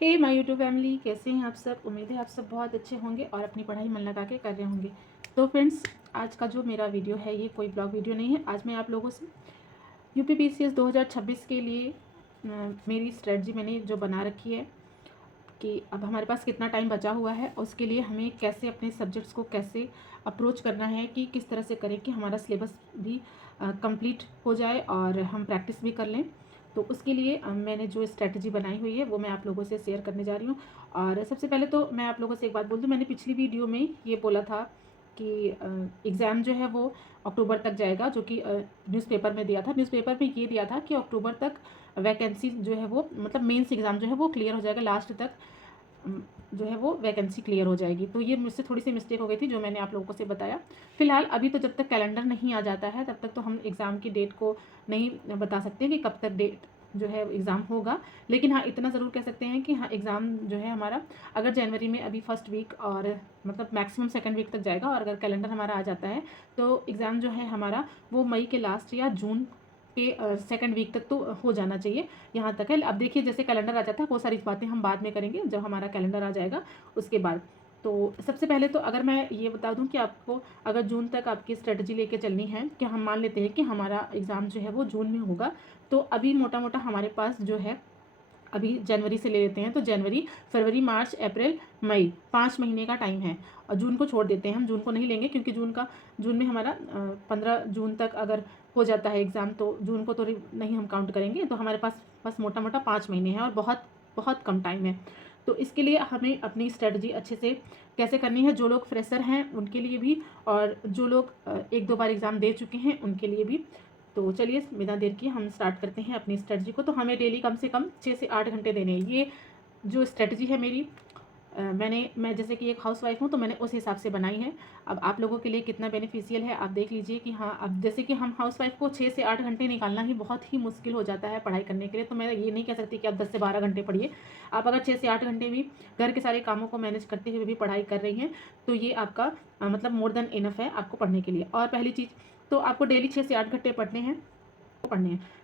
Hey my YouTube family, कैसे हैं आप सब। उम्मीद है आप सब बहुत अच्छे होंगे और अपनी पढ़ाई मन लगा के कर रहे होंगे। तो फ्रेंड्स, आज का जो मेरा वीडियो है ये कोई ब्लॉग वीडियो नहीं है। आज मैं आप लोगों से यूपीपीसीएस 2026 के लिए मेरी स्ट्रेटजी मैंने जो बना रखी है कि अब हमारे पास कितना टाइम बचा हुआ है, उसके लिए हमें कैसे अपने सब्जेक्ट्स को कैसे अप्रोच करना है, कि किस तरह से करें कि हमारा सिलेबस भी कंप्लीट हो जाए और हम प्रैक्टिस भी कर लें। तो उसके लिए मैंने जो स्ट्रैटेजी बनाई हुई है वो मैं आप लोगों से शेयर करने जा रही हूँ। और सबसे पहले तो मैं आप लोगों से एक बात बोल दूँ, मैंने पिछली वीडियो में ये बोला था कि एग्ज़ाम जो है वो अक्टूबर तक जाएगा, जो कि न्यूज़पेपर में दिया था। न्यूज़पेपर में ये दिया था कि अक्टूबर तक वैकेंसी जो है वो, मतलब मेंस एग्ज़ाम जो है वो क्लियर हो जाएगा, लास्ट तक जो है वो वैकेंसी क्लियर हो जाएगी। तो ये मुझसे थोड़ी सी मिस्टेक हो गई थी जो मैंने आप लोगों को से बताया। फिलहाल अभी तो जब तक कैलेंडर नहीं आ जाता है तब तक तो हम एग्ज़ाम की डेट को नहीं बता सकते कि कब तक डेट जो है एग्ज़ाम होगा। लेकिन हाँ, इतना ज़रूर कह सकते हैं कि हाँ, एग्ज़ाम जो है हमारा अगर जनवरी में अभी फर्स्ट वीक और मतलब मैक्सिमम सेकंड वीक तक जाएगा, और अगर कैलेंडर हमारा आ जाता है तो एग्ज़ाम जो है हमारा वो मई के लास्ट या जून के सेकंड वीक तक तो हो जाना चाहिए। यहाँ तक है। अब देखिए, जैसे कैलेंडर आ जाता है वो सारी बातें हम बाद में करेंगे जब हमारा कैलेंडर आ जाएगा उसके बाद। तो सबसे पहले तो अगर मैं ये बता दूं कि आपको अगर जून तक आपकी स्ट्रेटजी लेके चलनी है, कि हम मान लेते हैं कि हमारा एग्ज़ाम जो है वो जून में होगा, तो अभी मोटा मोटा हमारे पास जो है, अभी जनवरी से ले लेते हैं तो जनवरी, फरवरी, मार्च, अप्रैल, मई, 5 महीने का टाइम है। और जून को छोड़ देते हैं, हम जून को नहीं लेंगे क्योंकि जून में हमारा 15 जून तक अगर हो जाता है एग्ज़ाम तो जून को तो नहीं हम काउंट करेंगे। तो हमारे पास बस मोटा मोटा 5 महीने हैं और बहुत बहुत कम टाइम है। तो इसके लिए हमें अपनी स्ट्रेटजी अच्छे से कैसे करनी है, जो लोग फ्रेशर हैं उनके लिए भी और जो लोग 1-2 बार एग्ज़ाम दे चुके हैं उनके लिए भी। तो चलिए बिना देर किए हम स्टार्ट करते हैं अपनी स्ट्रेटजी को। तो हमें डेली कम से कम 6 से 8 घंटे देने हैं। ये जो स्ट्रेटजी है मेरी, मैं जैसे कि एक हाउसवाइफ हूँ तो मैंने उस हिसाब से बनाई है। अब आप लोगों के लिए कितना बेनिफिशियल है आप देख लीजिए कि हाँ, अब जैसे कि हम हाउसवाइफ को 6 से 8 घंटे निकालना ही बहुत ही मुश्किल हो जाता है पढ़ाई करने के लिए। तो मैं ये नहीं कह सकती कि आप 10 से 12 घंटे पढ़िए। आप अगर 6 से 8 घंटे भी घर के सारे कामों को मैनेज करते हुए भी पढ़ाई कर रही हैं तो ये आपका मतलब मोर देन इनफ है आपको पढ़ने के लिए। और पहली चीज़ तो आपको डेली 6 से 8 घंटे पढ़ने हैं।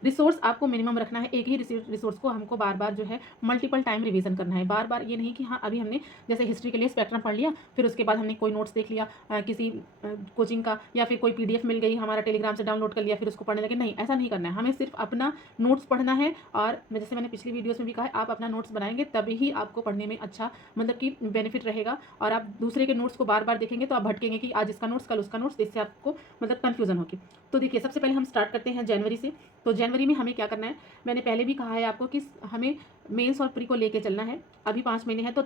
रिसोर्स आपको मिनिमम रखना है। एक ही रिसोर्स को हमको बार बार जो है मल्टीपल टाइम रिवीजन करना है। बार बार ये नहीं कि हाँ, अभी हमने जैसे हिस्ट्री के लिए स्पेक्ट्रम पढ़ लिया, फिर उसके बाद हमने कोई नोट्स देख लिया किसी कोचिंग का, या फिर कोई पीडीएफ मिल गई हमारा टेलीग्राम से डाउनलोड कर लिया, फिर उसको पढ़ने लगे। नहीं, ऐसा नहीं करना है। हमें सिर्फ अपना नोट्स पढ़ना है। और जैसे मैंने पिछली वीडियोस में भी कहा है, आप अपना नोट्स बनाएंगे तभी ही आपको पढ़ने में अच्छा मतलब कि बेनिफिट रहेगा। और आप दूसरे के नोट्स को बार बार देखेंगे तो आप भटकेंगे कि आज इसका नोट्स कल उसका नोट्स, इससे आपको मतलब कन्फ्यूजन होगी। तो देखिए, सबसे पहले हम स्टार्ट करते हैं जनवरी से। तो जनवरी में हमें क्या करना है, मैंने पहले भी कहा है आपको कि हमें मेंस और प्री को लेके चलना है। अभी 5 महीने हैं तो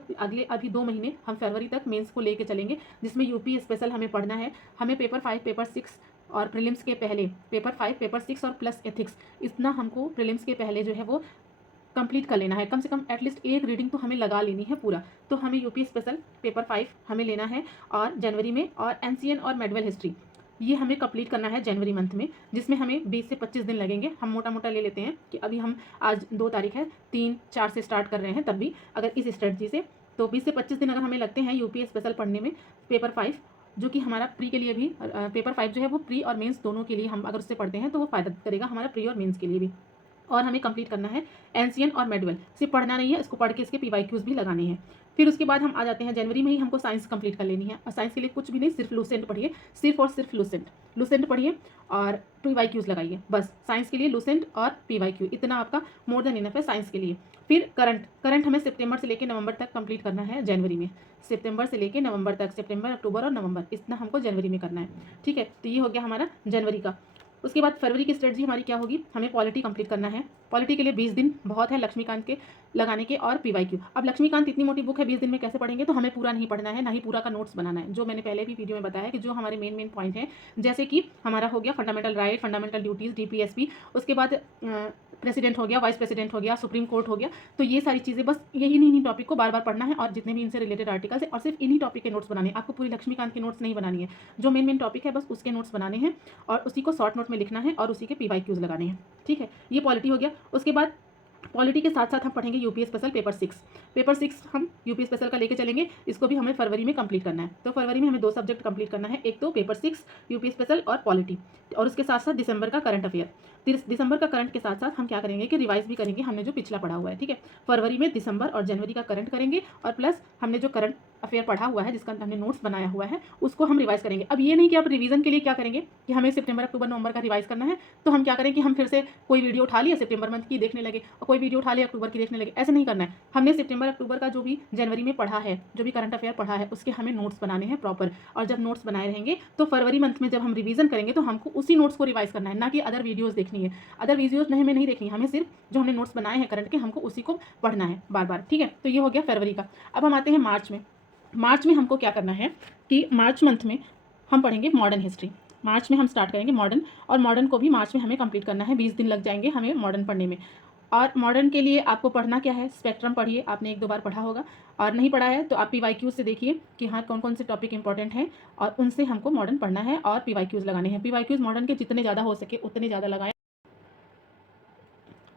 अभी 2 महीने हम फरवरी तक मेंस को लेके चलेंगे, जिसमें यूपी स्पेशल हमें पढ़ना है। हमें पेपर 5, पेपर 6 और प्रीलिम्स के पहले पेपर 5, पेपर 6 और प्लस एथिक्स, इतना हमको प्रीलिम्स के पहले जो है वो कंप्लीट कर लेना है। कम से कम एटलीस्ट एक रीडिंग तो हमें लगा लेनी है पूरा। तो हमें यूपी स्पेशल पेपर 5 हमें लेना है और जनवरी में, और एनसीएन और मेडवल हिस्ट्री ये हमें कंप्लीट करना है जनवरी मंथ में, जिसमें हमें 20 से 25 दिन लगेंगे। हम मोटा मोटा ले लेते हैं कि अभी हम आज 2 तारीख है, 3-4 से स्टार्ट कर रहे हैं, तब भी अगर इस स्ट्रेटजी से तो 20 से 25 दिन अगर हमें लगते हैं यूपी स्पेशल पढ़ने में। पेपर 5 जो कि हमारा प्री के लिए भी, पेपर 5 जो है वो प्री और मेंस दोनों के लिए हम अगर उससे पढ़ते हैं तो वो फ़ायदा करेगा हमारा प्री और मेंस के लिए भी। और हमें कंप्लीट करना है एनसीएन और मेडवल। सिर्फ पढ़ना नहीं है, इसको पढ़ के इसके पीवाईक्यूज भी लगाने हैं। फिर उसके बाद हम आ जाते हैं जनवरी में ही हमको साइंस कंप्लीट कर लेनी है। और साइंस के लिए कुछ भी नहीं, सिर्फ लूसेंट पढ़िए, सिर्फ और सिर्फ लूसेंट पढ़िए और पीवाईक्यूज लगाइए। बस साइंस के लिए लूसेंट और पीवाईक्यू, इतना आपका मोर देन इनफ है साइंस के लिए। फिर करंट हमें सितंबर से लेकर नवंबर तक कंप्लीट करना है जनवरी में। सितंबर से लेकर नवंबर तक, सितंबर, अक्टूबर और नवंबर, इतना हमको जनवरी में करना है। ठीक है, तो ये हो गया हमारा जनवरी का। उसके बाद फरवरी की स्ट्रेटजी हमारी क्या होगी, हमें पॉलिटी कंप्लीट करना है। पॉलिटी के लिए 20 दिन बहुत है लक्ष्मीकांत के लगाने के और पीवाईक्यू। अब लक्ष्मीकांत इतनी मोटी बुक है, 20 दिन में कैसे पढ़ेंगे, तो हमें पूरा नहीं पढ़ना है, ना ही पूरा का नोट्स बनाना है। जो मैंने पहले भी वीडियो में बताया कि जो हमारे मेन पॉइंट है, जैसे कि हमारा हो गया fundamental right, fundamental duties, DPSP, उसके बाद प्रेसिडेंट हो गया, वाइस प्रेसिडेंट हो गया, सुप्रीम कोर्ट हो गया। तो ये सारी चीज़ें बस यही इन्हीं टॉपिक को बार बार पढ़ना है, और जितने भी इनसे रिलेटेड आर्टिकल्स है, और सिर्फ इन्हीं टॉपिक के नोट्स बनाने हैं। आपको पूरी लक्ष्मीकांत की नोट्स नहीं बनानी है, जो मेन टॉपिक है बस उसके नोट्स बनाने हैं और उसी को शॉर्ट नोट में लिखना है और उसी के पीवाईक्यूज लगाने हैं। ठीक है, ये पॉलिटी हो गया। उसके बाद पॉलिटी के साथ साथ हम पढ़ेंगे यूपी स्पेशल पेपर 6 हम यूपी स्पेशल का लेके चलेंगे। इसको भी हमें फरवरी में कंप्लीट करना है। तो फरवरी में हमें 2 सब्जेक्ट कंप्लीट करना है, एक तो पेपर 6 यूपी स्पेशल और पॉलिटी, और उसके साथ साथ दिसंबर का करंट अफेयर। दिसंबर का करंट के साथ साथ हम क्या करेंगे कि रिवाइज भी करेंगे हमने जो पिछला पढ़ा हुआ है, ठीक है। फरवरी में दिसंबर और जनवरी का करंट करेंगे और प्लस हमने जो करंट अफेयर पढ़ा हुआ है जिसका हमने नोट्स बनाया हुआ है उसको हम रिवाइज करेंगे। अब ये नहीं कि आप रिवीजन के लिए क्या करेंगे कि हमें सितंबर, अक्टूबर, नवंबर का रिवाइज करना है तो हम क्या करें कि हम फिर से कोई वीडियो उठा लिया सितंबर मंथ की देखने लगे और कोई वीडियो उठा लिया अक्टूबर की देखने लगे, ऐसे नहीं करना है। हमने सितंबर, अक्टूबर का जो भी जनवरी में पढ़ा है, जो भी करंट अफेयर पढ़ा है उसके हमें नोट्स बनाने हैं प्रॉपर। और जब नोट्स बनाए रहेंगे तो फरवरी मंथ में जब हम रिवीजन करेंगे तो हमको उसी नोट्स को रिवाइज करना है, ना कि अदर वीडियोज़ देखनी है। अदर वीडियोज़ हमें नहीं देखनी है, हमें सिर्फ जो हमने नोट्स बनाए हैं करंट के हमको उसी को पढ़ना है बार बार, ठीक है। तो ये हो गया फरवरी का। अब हम आते हैं मार्च में। मार्च में हमको क्या करना है कि मार्च मंथ में हम पढ़ेंगे मॉडर्न हिस्ट्री। मार्च में हम स्टार्ट करेंगे मॉडर्न, और मॉडर्न को भी मार्च में हमें कंप्लीट करना है। 20 दिन लग जाएंगे हमें मॉडर्न पढ़ने में। और मॉडर्न के लिए आपको पढ़ना क्या है, स्पेक्ट्रम पढ़िए, आपने 1-2 बार पढ़ा होगा, और नहीं पढ़ा है तो आप PYQ से देखिए कि हाँ कौन कौन से टॉपिक इंपॉर्टेंट हैं और उनसे हमको मॉडर्न पढ़ना है और PYQs लगाने हैं। PYQs मॉडर्न के जितने ज़्यादा हो सके उतने ज़्यादा लगाएं।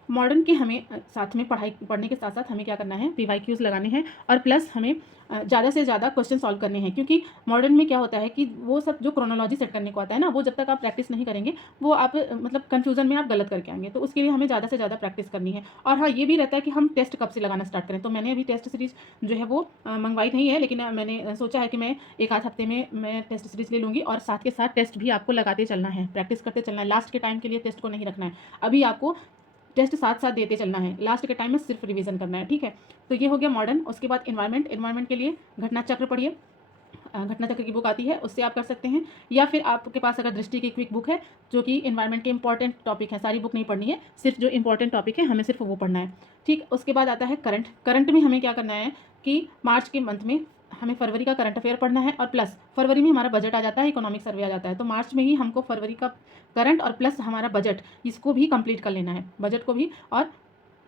मॉडर्न के हमें साथ में पढ़ने के साथ साथ हमें क्या करना है, PYQs लगाने हैं और प्लस हमें ज़्यादा से ज़्यादा क्वेश्चन सॉल्व करने हैं। क्योंकि मॉडर्न में क्या होता है कि वो सब जो क्रोनोलॉजी सेट करने को आता है ना, वो जब तक आप प्रैक्टिस नहीं करेंगे वो आप मतलब कन्फ्यूजन में आप गलत करके आएंगे। तो उसके लिए हमें ज़्यादा से ज़्यादा प्रैक्टिस करनी है। और हाँ, ये भी रहता है कि हम टेस्ट कब से लगाना स्टार्ट करें। तो मैंने अभी टेस्ट सीरीज़ जो है वो मंगवाई नहीं है, लेकिन मैंने सोचा है कि मैं 1-8 हफ्ते में मैं टेस्ट सीरीज़ ले लूँगी और साथ के साथ टेस्ट भी आपको लगाते चलना है, प्रैक्टिस करते चलना है। लास्ट के टाइम के लिए टेस्ट को नहीं रखना है, अभी आपको टेस्ट साथ साथ देते चलना है, लास्ट के टाइम में सिर्फ रिवीजन करना है, ठीक है। तो ये हो गया मॉडर्न। उसके बाद एनवायरनमेंट के लिए घटना चक्र पढ़िए, घटना चक्र की बुक आती है उससे आप कर सकते हैं, या फिर आपके पास अगर दृष्टि की क्विक बुक है जो कि एनवायरनमेंट के इंपॉर्टेंट टॉपिक है, सारी बुक नहीं पढ़नी है, सिर्फ जो इंपॉर्टेंट टॉपिक है हमें सिर्फ वो पढ़ना है, ठीक। उसके बाद आता है करंट में हमें क्या करना है कि मार्च के मंथ में हमें फरवरी का करंट अफेयर पढ़ना है और प्लस फरवरी में हमारा बजट आ जाता है, इकोनॉमिक सर्वे आ जाता है। तो मार्च में ही हमको फरवरी का करंट और प्लस हमारा बजट, इसको भी कंप्लीट कर लेना है, बजट को भी और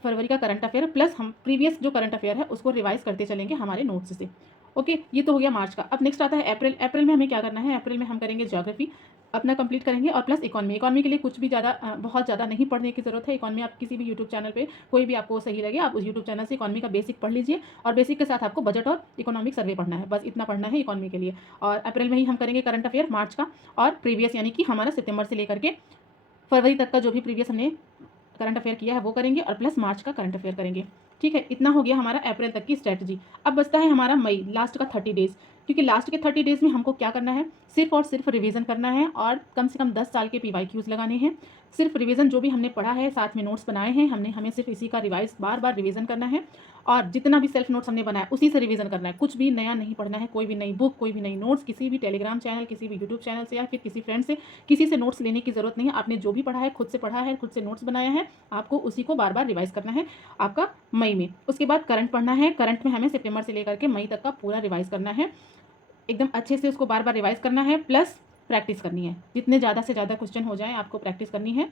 फरवरी का करंट अफेयर प्लस हम प्रीवियस जो करंट अफेयर है उसको रिवाइज करते चलेंगे हमारे नोट्स से। ओके, ये तो हो गया मार्च का। अब नेक्स्ट आता है अप्रैल में हमें क्या करना है, अप्रैल में हम करेंगे ज्योग्राफी अपना कंप्लीट करेंगे और प्लस इकॉनमी के लिए कुछ भी बहुत ज़्यादा नहीं पढ़ने की ज़रूरत है। इकॉनमी आप किसी भी यूट्यूब चैनल पे कोई भी आपको सही लगे आप उस यूट्यूब चैनल से इकॉनमी का बेसिक पढ़ लीजिए और बेसिक के साथ आपको बजट और इकोनॉमिक सर्वे पढ़ना है, बस इतना पढ़ना है इकॉनमी के लिए। और अप्रैल में ही हम करेंगे करंट अफेयर मार्च का और प्रीवियस, यानी कि हमारा सितंबर से लेकर के फरवरी तक का जो भी प्रीवियस हमने करंट अफेयर किया है वो करेंगे और प्लस मार्च का करंट अफेयर करेंगे, ठीक है। इतना हो गया हमारा अप्रैल तक की स्ट्रेटजी। अब बचता है हमारा मई, लास्ट का 30 डेज़, क्योंकि लास्ट के 30 डेज़ में हमको क्या करना है, सिर्फ और सिर्फ रिवीजन करना है और कम से कम 10 साल के PYQs लगाने हैं। सिर्फ रिवीजन जो भी हमने पढ़ा है, साथ में नोट्स बनाए हैं हमें सिर्फ इसी का रिवाइज बार बार रिवीजन करना है और जितना भी सेल्फ नोट्स हमने बनाया उसी से रिवीजन करना है। कुछ भी नया नहीं पढ़ना है, कोई भी नई बुक, कोई भी नई नोट्स, किसी भी टेलीग्राम चैनल, किसी भी यूट्यूब चैनल से या फिर किसी फ्रेंड से, किसी से नोट्स लेने की ज़रूरत नहीं है। आपने जो भी पढ़ा है खुद से पढ़ा है, खुद से नोट्स बनाया है, आपको उसी को बार बार रिवाइज करना है आपका मई में। उसके बाद करंट पढ़ना है, करंट में हमें सितंबर से लेकर के मई तक का पूरा रिवाइज करना है, एकदम अच्छे से उसको बार बार रिवाइज करना है, प्लस प्रैक्टिस करनी है। जितने ज़्यादा से ज़्यादा क्वेश्चन हो जाएं आपको प्रैक्टिस करनी है।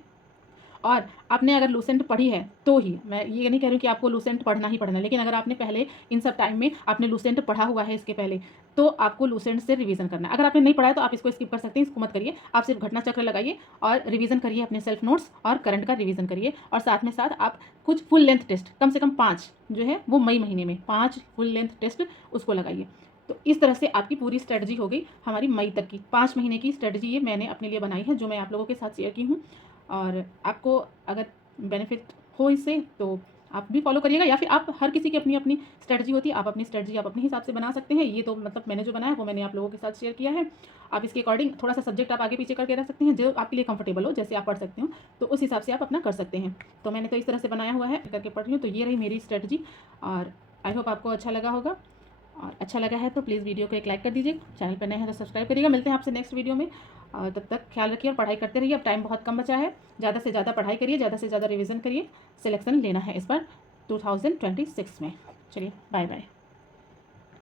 और आपने अगर लूसेंट पढ़ी है तो ही, मैं ये नहीं कह रही हूँ कि आपको लूसेंट पढ़ना ही पढ़ना है, लेकिन अगर आपने पहले इन सब टाइम में आपने लूसेंट पढ़ा हुआ है इसके पहले, तो आपको लूसेंट से रिवीजन करना है। अगर आपने नहीं पढ़ा है तो आप इसको स्किप कर सकते हैं, इसको मत करिए, आप सिर्फ घटना चक्र लगाइए और रिवीजन करिए अपने सेल्फ नोट्स और करंट का रिवीजन करिए। और साथ में साथ आप कुछ फुल लेंथ टेस्ट, कम से कम 5 जो है वो मई महीने में 5 फुल लेंथ टेस्ट उसको लगाइए। तो इस तरह से आपकी पूरी स्ट्रेटजी हो गई हमारी मई तक की 5 महीने की स्ट्रेटजी। ये मैंने अपने लिए बनाई है जो मैं आप लोगों के साथ शेयर की हूँ, और आपको अगर बेनिफिट हो इससे तो आप भी फॉलो करिएगा, या फिर आप हर किसी की अपनी अपनी स्ट्रेटजी होती है, आप अपनी स्ट्रेटजी आप अपने हिसाब से बना सकते हैं। ये तो मतलब मैंने जो बनाया वो मैंने आप लोगों के साथ शेयर किया है। आप इसके अकॉर्डिंग थोड़ा सा सब्जेक्ट आप आगे पीछे करके रख सकते हैं, जो आपके लिए कंफर्टेबल हो, जैसे आप पढ़ सकते हो तो उस हिसाब से आप अपना कर सकते हैं। तो मैंने तो इस तरह से बनाया हुआ है, करके पढ़ रही हूँ। तो ये रही मेरी स्ट्रेटजी और आई होप आपको अच्छा लगा होगा, और अच्छा लगा है तो प्लीज़ वीडियो को एक लाइक कर दीजिए, चैनल पर नए हैं तो सब्सक्राइब करिएगा। मिलते हैं आपसे नेक्स्ट वीडियो में, और तब तक ख्याल रखिए और पढ़ाई करते रहिए। अब टाइम बहुत कम बचा है, ज़्यादा से ज़्यादा पढ़ाई करिए, ज़्यादा से ज़्यादा रिवीजन करिए, सिलेक्शन लेना है इस बार 2026 में। चलिए बाय बाय।